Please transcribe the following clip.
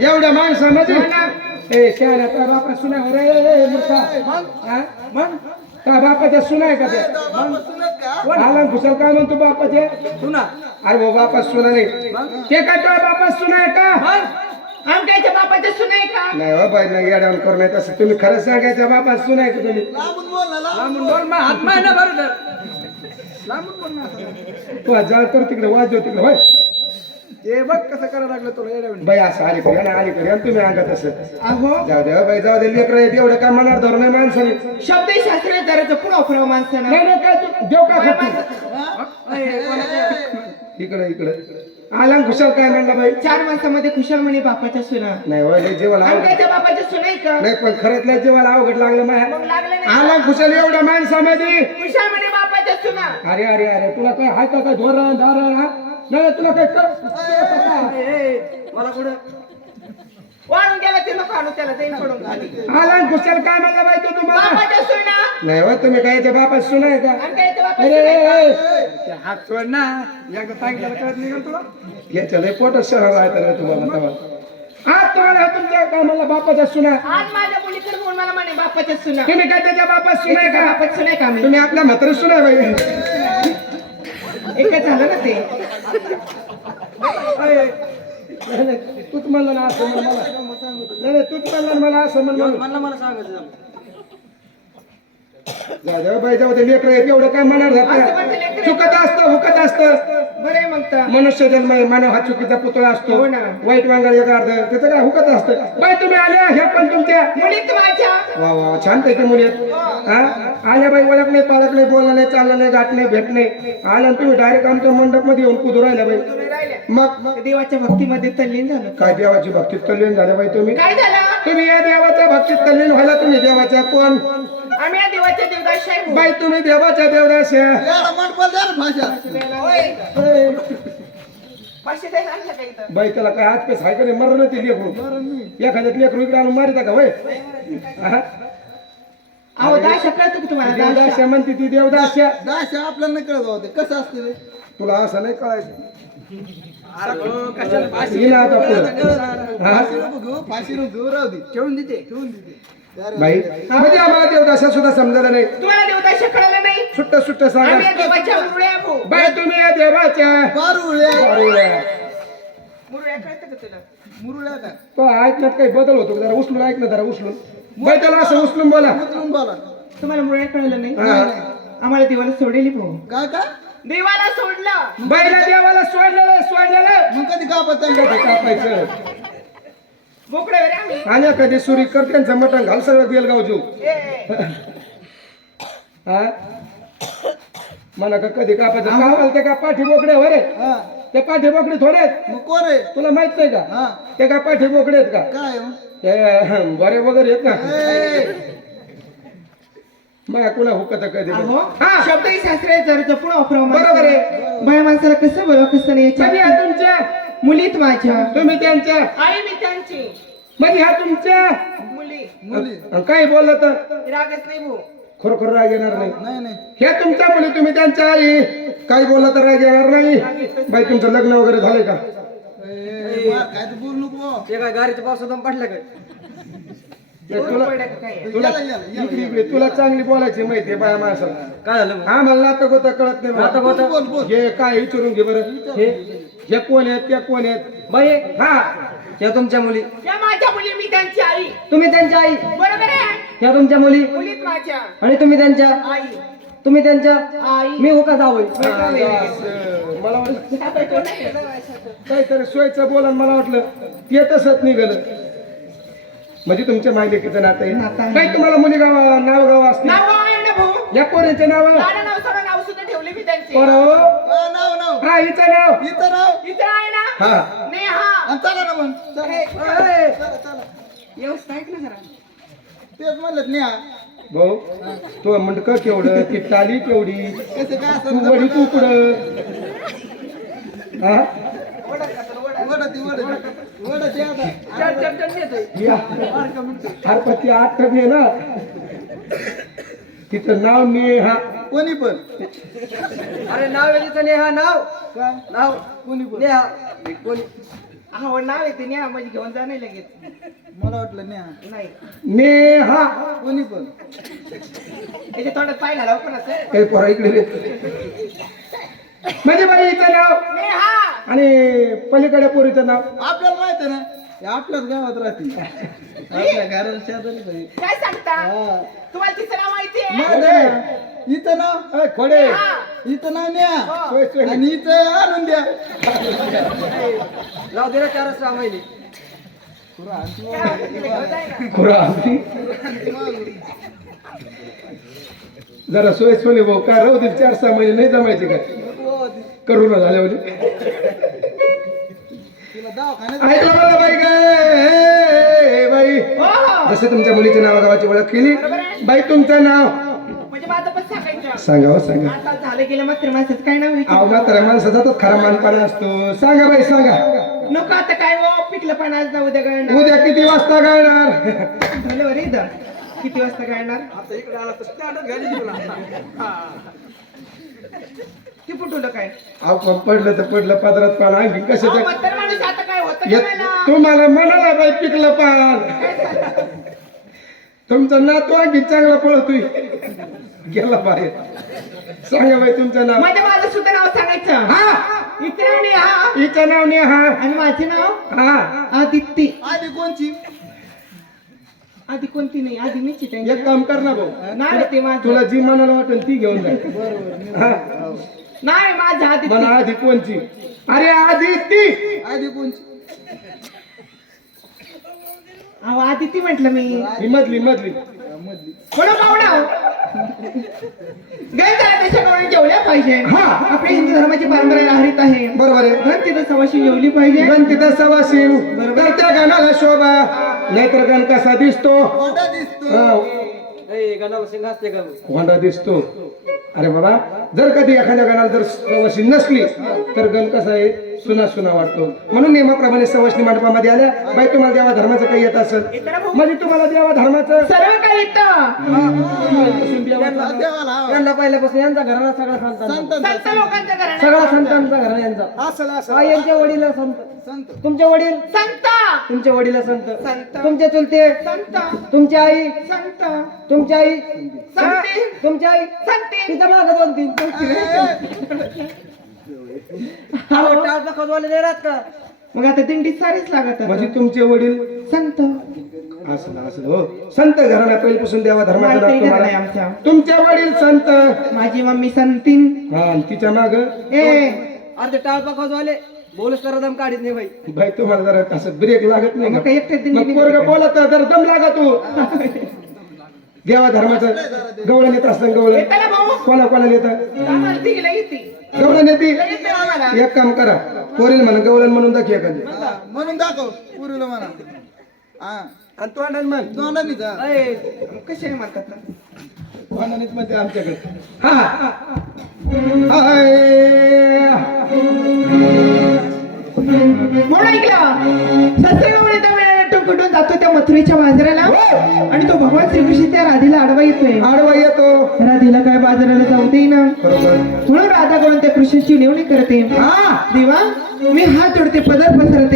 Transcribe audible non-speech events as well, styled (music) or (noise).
एवढ्या माणसामध्ये. ए शहाण्या त्या बापा सुना रे मूर्खा. हा? मग? त्या बापाच्या सुना आहे का? ते आला कुशल काय म्हणतो बापाचे? सुना. अरे भाऊ बापा सुना नाही ते काय तुझ्या बापा सुना आहे का आमच्या सुनाय नाही हो बाई नाही येड्यावर करू नाही तसं. तुम्ही खरं सांगायचं बापा सुना आहे का तुम्ही? लांबून बोल मग हात माय ना बरोबर लांबून बोल ना. तू आज जाळ कर तिकडे वाजव तिकडे होय? ते बघ कसं करायला लागलं तुला येड्यावानी. बाई असं आली करूया ना आली करूया तुम्ही अंगात असं. अहो जाऊ दे हो बाई जाऊ दे लेकर एवढं काय मनावर धरून नाही माणसाने? शब्द शास्त्र जरा जपून वापराव माणसानं? नाही नाही काय तू देव का खातो? इकडे इकडे. आला कुशल काय म्हणला बाई? चार माणसामध्ये खुशाल म्हणे बापाच्या सुना. नाही हो लय जेवायला अवघड आमच्या बापाच्या सुनाय का? नाही पण खरंच लय जेवायला अवघड लागलं मग माया लागलं नाही. आला कुशल एवढ्या माणसामध्ये. खुशाल म्हणे बापाच्या सुना. अरे अरे अरे तुला काय हाय का काय धोरण धारण हा? नाही तुला काय कर ए, ए, मला कुठं? वाढून गेला ते नको आणू त्याला पडून खाली आला काय तो तुम्हाला? बापाच्या सुना. नाही हो तुम्ही काय याच्या बापात सुनाय का? बापाच्या अरे सुना ए, आहे ए, ते हात सोड ना. एकदा सांगितलं कळत नाही का तुला? याच्या लय पोट शहर तुम्हाला तेव्हा. आज तुम्हाला तुमच्या काय म्हणला बापाच्या सुना. का? आज माझ्या मुलीकडे बोल मला म्हणे बापाच्या सुना. तुम्ही काय त्याच्या बापात सुनाय का? बापाच्या सुनाय का मी तुम्ही आपल्या म्हातारी सुनाय बाई. एकच झालं ना ते. तूच म्हणलं ना असं म्हण मला. नाही नाही, तूच म्हणलं ना मला असं म्हण म्हणून. मला मला सांगायचं झालं. जाऊ दे बाई जाऊ दे लेकर एवढं काय मनावर असं जातं. चुकत असतं हुकत असतं. बरं मग मनुष्य जन्म मानव हा चुकीचा पुतळा असतो. हो ना. वाईट वांगळ एक अर्ध त्याचं काय हुकत असतं? बाई तुम्ही आल्या ह्या पण तुमच्या. मुलीत माझ्या. वा वा छान पैकी मुली आहेत. हा. आल्या बाई ओळख नाही पाळख नाही बोलणं नाही चालणं नाही गाठ नाही भेट नाही. आल्या आणि तुम्ही डायरेक्ट आमच्या मंडपमध्ये येऊन कुदू राहिल्या बाई. तुम्ही राहिल्या. मग? देवाच्या भक्तीमध्ये तल्लीन झालं. काय देवाची भक्तीत तल्लीन झाल्या बाई तुम्ही? काय झालं? तुम्ही या देवाच्या भक्तीत तल्लीन व्हायला तुम्ही देवाच्या कोण? आम्ही या देवाच्या देवदाशाही. बाई तुम्ही देवाच्या देवदास्य होय. पाचशे द्यायला आणलं का इथं? बाई त्याला काय आज पेस आहे का नाही? मरण ते लेकरू. एखाद्या लेकरू इकडे आणून मारिता का वय? हा? अहो दाशा कळतो की तुम्हाला? दाशा? देवदास्य म्हणते ती देवदास्य दाशा आपल्याला नाही कळत होते कसं असते रे? तुला असं नाही कळायचं. अरे हो, कशाला फाशी हिला आता पुढं. नको घेऊ फाशी नको घेऊ राहू दे. ठेवून देते ठेवून देते. बाई म्हणजे आम्हाला देवदास्य सुद्धा समजलं नाही. तुम्हाला देवदाशा कळलं नाही? सुट्ट सुट्ट सांगा. आम्ही या देवाच्या मुरळ्या भाऊ. बाई तुम्ही या देवाच्या. पारुळ्या अरे, मुरळ्या कळतं का तुला? मुरुळ्या काय तो ऐकण्यात काही बदल होतो का? जरा उचलून ऐक ना जरा उचलून. बाई त्याला असं उचलून बोला. उतरून बोला. तुम्हाला मुरळ्या कळलं नाही? हा. आम्हाला देवाला सोडेली भाऊ. काय काय देवाला सोडलं. बाईला देवाला सोडलेलं सोडलेलं मग कधी का पत्ता कधी कापायचं? मोकळे रे आम्ही. आणि कधी सुरी कर त्यांचं मटण घाल सगळं बेलगाव जीव ए, ए. (laughs) हा? मला का कधी कापायचं? म्हणते का पाठी बोकडे हो रे? हा. ते पाठी बोकडे थोडे आहेत. मग कोण आहे? तुला माहीत नाही का? हा. ते का पाठी बोकडे आहेत का? काय हो? ते बरे वगैरे आहेत ना? ए, मग कुणा हुकत कधी अहो हा. शब्दही शास्त्र आहे जरा जपून वापरावं बरोबर आहे. बाया माणसाला कसं बोलावं कसं नाही कधी तुमच्या मुलीत माझ्या तुम्ही त्यांच्या. आई मी त्यांची. म्हणजे ह्या तुमच्या? मुली. काही बोललं तर रागच नाही भाऊ. खरोखर राग येणार नाही. नाही नाही. ह्या तुमच्या मुली तुम्ही त्यांच्या आई. काही बोललं तर राग येणार नाही? बाई तुमचं लग्न वगैरे झालंय का? ए, मार, काय तू बोलू नको बुवा. ते काय गाडीच्या पावसात दम पडलं काय ते तुला काय? इकडे इकडे चांगली बोलायची माहिती आहे बाया माणसाला. काय झालं मग? आम्हाला आता गोता कळत नाही आता बोल बोल. हे काय विचारून घे बरं. हे हे कोण आहेत त्या कोण आहेत? बाई हा ह्या तुमच्या मुली. या माझ्या मुली मी त्यांची आई. तुम्ही त्यांच्या आई? बरोबर आहे? ह्या तुमच्या मुली? मुलीत माझ्या. आणि तुम्ही त्यांच्या? आई. तुम्ही त्यांच्या? आई. मी हो का असं. मला वाटलं काहीतरी सोयचं बोला मला वाटलं. ते तसंच निघालं. म्हणजे तुमच्या मायलेकीचं नातं नातं आहे. काही तुम्हाला मुली गावा नाव गाव असते नाव आहे ना भाऊ. या पोरीचे नाव? दादा नाव सगळं नाव सुद्धा ठेवले मी त्यांचे. पोरं हो. नाव नाव. हा हिचं नाव. इथं नाव? इथं आहे ना? हा. नेहा. आणि चला ना मग. चला. चला चला ना जरा. तेच म्हणलं नेहा. भाऊ तो म्हणत केवढं ती टाली केवढी? कसं काय तू असं वडी तू कुठं? हा? वडती वडती वडती आता. चढ चढ चढ येतोय या. हरपती आठ ठरली आहे ना? तिचं नाव नेहा. कोणी पण. अरे नाव आहे तिचं नेहा नाव? काय? नाव? कोणी पण. नेहा. कोणी? हा नाव येते न्या म्हणजे घेऊन जा नाही लगेच. मला वाटलं न्या नाही. नेहा. कोणी पण. त्याच्या तोंडात पाय घालावं काही पोरा इकडे रे. म्हणजे बाई हिचं नाव. नेहा! आणि पलीकडे पोरीचं नाव. आपल्याला माहीत आहे ना? हे आपल्याच गावात राहते आपल्या घराला आहे. काय सांगता? हा. तुम्हाला तिचं नाव माहिती आहे. ना? इथं अय, खोडे. इथं नाव न्या. आणि इथं आणून द्या. राहू दे ना चारच सहा महिने ना. जरा सोय सोने भाऊ. काय राहू दे चार सहा महिने नाही जमायचे करोना झाल्यावर तिला दवाखान्यात ऐकलं मला बाई काय बाई. जसं तुमच्या मुलीच्या नावागावाची ओळख केली. बाई तुमचं नाव? म्हणजे सांगायचं सांगा हो सांगा. आता झालं गेलं मात्र काय नाव अहो मात्र माणसाचा तो खरा मानपणा असतो. सांगा बाई सांगा. नको आता काय वो पिकलं पण आज ना उद्या गळणार. उद्या किती वाजता गायणार झालं इथं. किती वाजता गळणार? आता इकडे आला तर स्टँडच घाली तुला ती फुटवलं काय? अहो पण पडलं तर पडलं पदरात पान. आणखी अहो, कशाचं म्हातारं माणूस आता काय होतं येत- का मला? तुम्हाला म्हणाला बाई पिकलं पान. (laughs) तुमचा नातू आणखी चांगला पळतोय. गेला बाहेर. सांगा बाई तुमचं नाव. म्हणजे माझं सुद्धा नाव सांगायचं. हा. इथे नाव नेहा हिचं नाव नेहा आणि माझे नाव? हा. आदित्य. आधी कोणची? आधी कोणती नाही आधी मीच आहे त्यांची. एक काम कर ना भाऊ. नाही ते माझं. तुला जी मनाला वाटेल ती घेऊन जाय हा. नाही माझं आदित्य. मला आधी कोणची? अरे आधी ती आधी कोणची? अहो आदित्य म्हटलं मी. ही मधली मधली पाहुणा त्याच्याकडून जेवल्या पाहिजे. हा. आपल्या हिंदू धर्माची परंपरा हरित आहे. बरोबर आहे. सवाशी जेवली पाहिजे. गणतिता सवासीन तर त्या गणाला शोभा. नाहीतर गण कसा दिसतो. हा, दिसतो. अरे बाबा जर कधी एखाद्या गणाला जर सवाशी नसली तर गण कसा आहे सुना सुना वाटतो. म्हणून नियमाप्रमाणे सवासनी मंडपामध्ये आल्या. बाई तुम्हाला देवा धर्माचं काही येत असेल. म्हणजे तुम्हाला देवा धर्माचं सर्व काही येतं. देवाला. त्यांना पहिल्यापासून यांचा घराला सगळा संतान संत सगळा संतांचा घरा यांचा. यांच्या वडील संत. संत. तुमचे वडील? संत. तुमचे वडील संत. संत. तुमचे चुलते? संत. तुमची आई? संत. तुमची आई? संती. तुमची आई? संती. तिच्यामागे दोन तीन नाही राहत का? मग आता दिंडी सारीच लागत म्हणजे तुमचे वडील? संत. असलं असलं हो. संत घराणा पहिल्यापासून देवा धर्माचं माहिती घराणं आहे तुम्हाला आमच्या. तुमचे वडील संत? माझी मम्मी संतीन. हा आणि तिच्या माग? ए. अर्धे टाळपा खजवाले बोलच करा दम काढीत नाही बाई. बाई तुम्हाला जरा कसं ब्रेक लागत नाही मग का काय एकट्यात दिंडी मग पोरग बोलत तर दम लागा तू. देवा धर्माचं गवळण येत असतं गवळण? भाऊ. कोणा कोणाला येतं? आम्हाला तिघीला येते. येते आम्हाला. एक काम करा. पोरील म्हणा गवळण म्हणून दाखव एखादी. हा, म्हणून दाखव पुरीला म्हणा. हा. आणि तो अंडन म्हण. तोंडाने कशाने म्हणतात म्हणते आमच्याकडे. हा. म्हणून ऐकलं. कुठून जातो त्या मथुरेच्या बाजाराला आणि तो भगवान श्रीकृष्ण त्या राधेला आडवा येतोय. आडवा येतो. राधेला काय बाजाराला जाऊ देईना बरोबर. म्हणून राधा कडून त्या कृष्णाची नेवणी करते. हा. देवा मी हात जोडते पदर पसरते